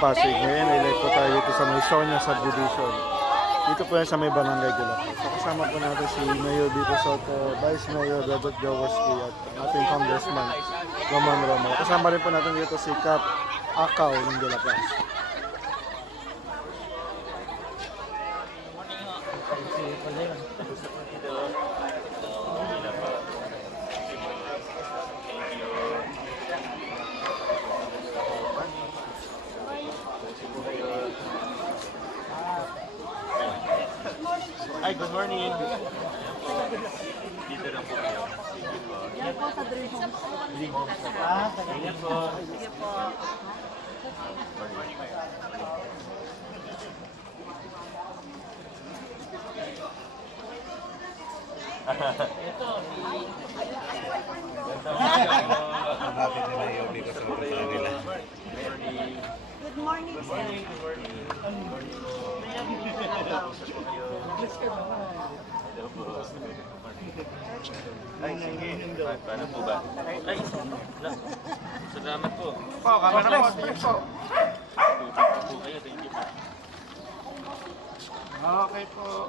Pasig. Ngayon ay live po tayo dito sa may Sonia Subdivision. Dito po yan sa may Barangay de la Paz. So, kasama po natin si Mayor Vico Soto, Vice Mayor Robert Jaworski at ating Congressman Roman Romo. Kasama rin po natin dito si Cap Akaw ng de la Paz. Hi, good morning. Dito lang po kayo. Yan po sa Dream Homes. Dream Homes. Ayan po. Sige po. Bakit nila yung Vico Soto sa kanila? Good morning, sir. Ay, sige. Paano po ba? Ay, salamat po. Po, kamera po. Sige po. Tutok po kayo. Thank you po. Okay po.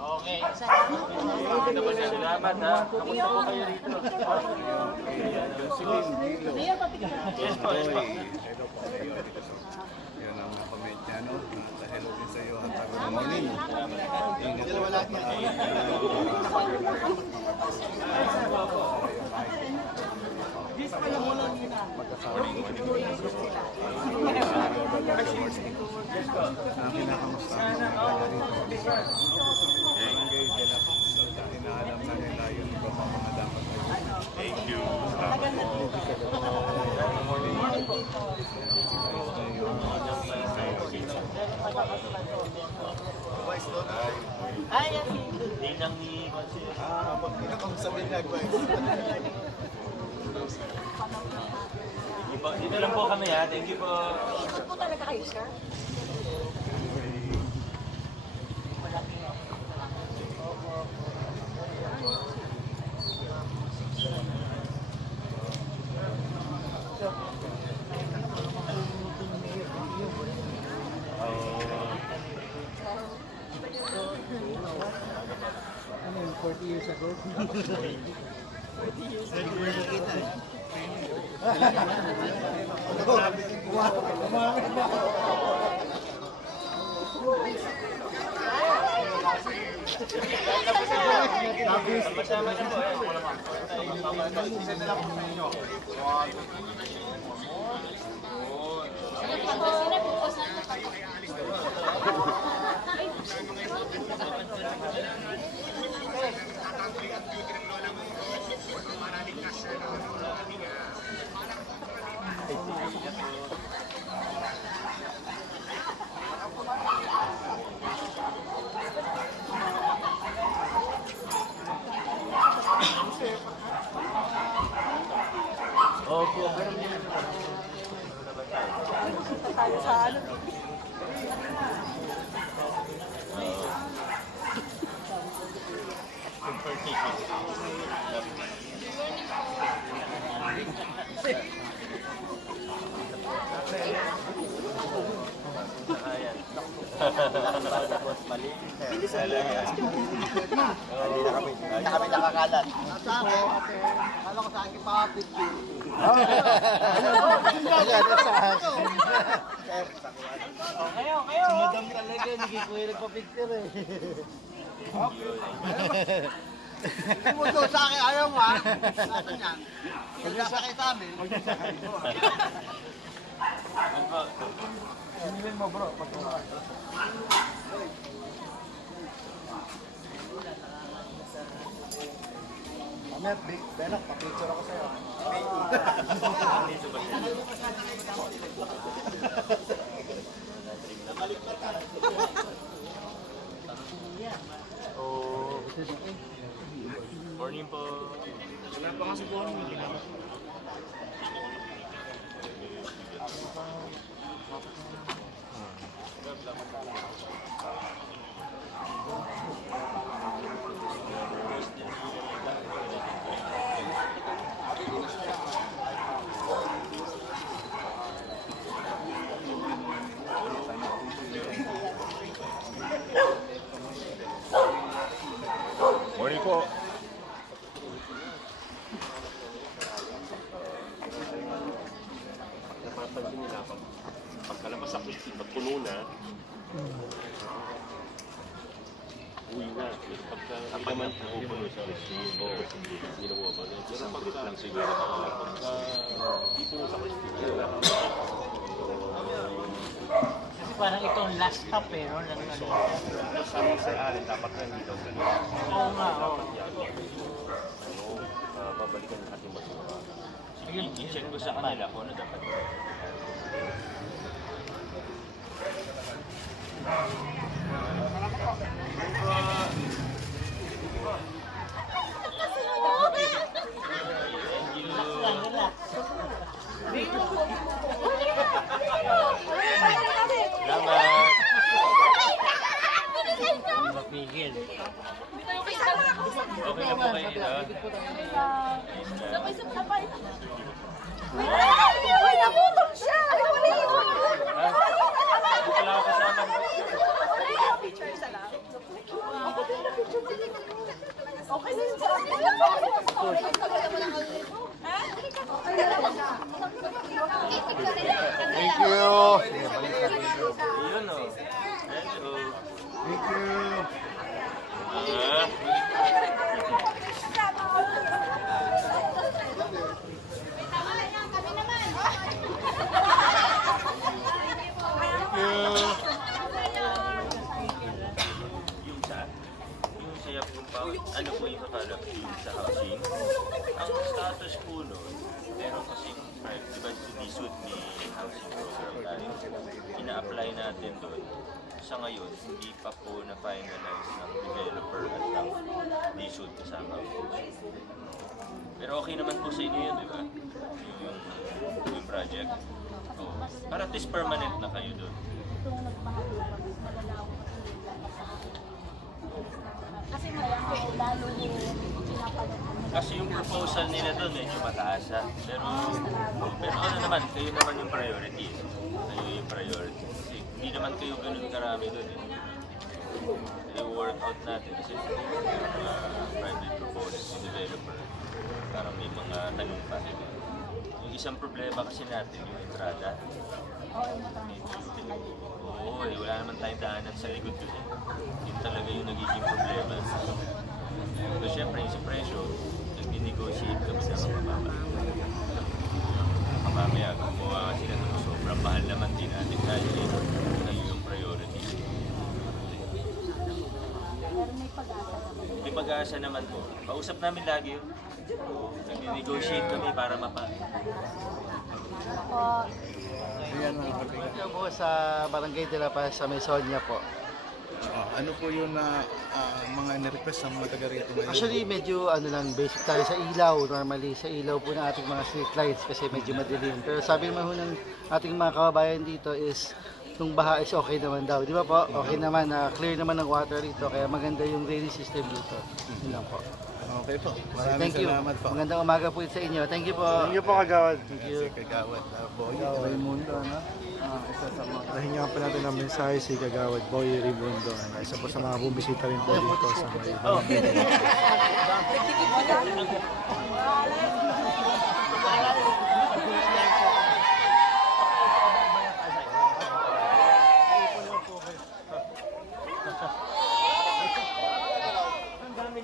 Okay. Salamat ha. Kamusta po kayo dito? Yes po, yes po. Hello po sa iyo, Vico Soto. Yan ang comment niya, no? Hello din sa iyo, ang tago ng morning. Ingat po. Ang kinakamusta ang mga kanya rito. Barangay de la Paz. Inaalam na nila yung mga dapat na yun. Thank you. Salamat po. Ay, yan. Ninang ni Consiel. Dito lang po kami ha. Thank you po. Ito po talaga kayo, sir. Ano yung 40 years ago? 40 years ago. Sama na po eh. Opo. Tayo sa ano. Hindi na kami nakakalat. Sa ako, kala ko sa akin pa 50. Kayo, kayo. Si Madam talaga, hindi ko yung nagpa-picture eh. Pumunto sa akin, ayaw mo ha? Nasaan yan? Magsasakay sa amin. Sinilin mo bro, pagkakas. Amet, Big Benak, papicture ako sa'yo. Oh. Morning po. Wala pa kasi po ang ginagawa. pag puno na, uwi na. Pagka hindi naman pupuno sa resibo, hindi na bumabalik. Pero pag lang siguro pagka hindi puno sa resibo, Kasi parang itong last stop eh, no? sa amin sa alin, dapat na hindi daw ganun. Oo nga, oo. Babalikan natin basura. Sige, i-check ko sa kanila kung ano dapat. Salamat! Mapigil. Okay na po kayo nila. Uy, naputol siya! Ano ba na yun? Hindi pala ako kasama. Okay na yun sa akin. Thank you. Yun o. Hello. Thank you. Yung sa compound, ano po yung kakalap sa housing? Ang status po nun, meron kasing di ba suit ni housing program tayo, ina-apply natin doon. Sa ngayon, hindi pa po na-finalize ng developer at ng DSUD kasama po. Pero okay naman po sa inyo yun, di ba? Yung project. So, para at least permanent na kayo doon. Kasi mayroon lalo yung Kasi yung proposal nila doon medyo mataas ha. Pero ano naman, kayo naman yung priority. Kayo yung priority. Kasi hindi naman kayo ganun karami doon eh. I-work out natin kasi private proposals yung developer. Parang may mga tanong pa. Diba? Yung isang problema kasi natin, yung entrada. Oo, wala naman tayong daanan sa likod doon eh. Yun talaga yung nagiging problema. So syempre yung sa presyo, nag-negotiate kami sa mababa. Mamaya, kumuha sila ng sobrang mahal naman din natin dahil kayo yung priority. May pag-asa naman po. Pausap namin lagi yun. Nag-negotiate kami para Ayan Ito po sa Barangay de la Paz sa Mesonia po. Ano po yung mga na-request ng mga taga rito ngayon? Actually, medyo ano lang, basic tayo sa ilaw. Normally, sa ilaw po ng ating mga street lights kasi medyo madilim. Pero sabi naman ho ng ating mga kababayan dito is itong baha is okay naman daw. Di ba po? Okay naman, clear naman ng water dito. Kaya maganda yung drainage system dito. Yun lang po. Okay po. Maraming Thank you. salamat po. Magandang umaga po sa inyo. Thank you po. Thank you po, Kagawad. Thank you. Kagawad. Boy, Raimundo, ano? Isa sa mga nahinga pa natin ng mensahe si Kagawad Boy Raimundo. Isa po sa mga bumisita rin po dito sa may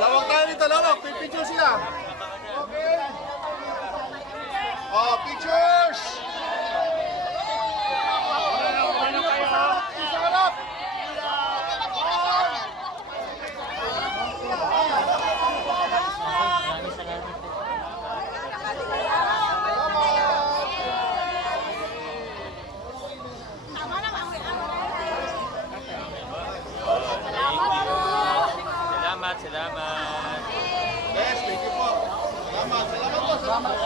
lawak tayo dito, lawak. Picture sila. Okay. Oh, pictures. Salamat. Yes, thank you po. Salamat po. Salamat.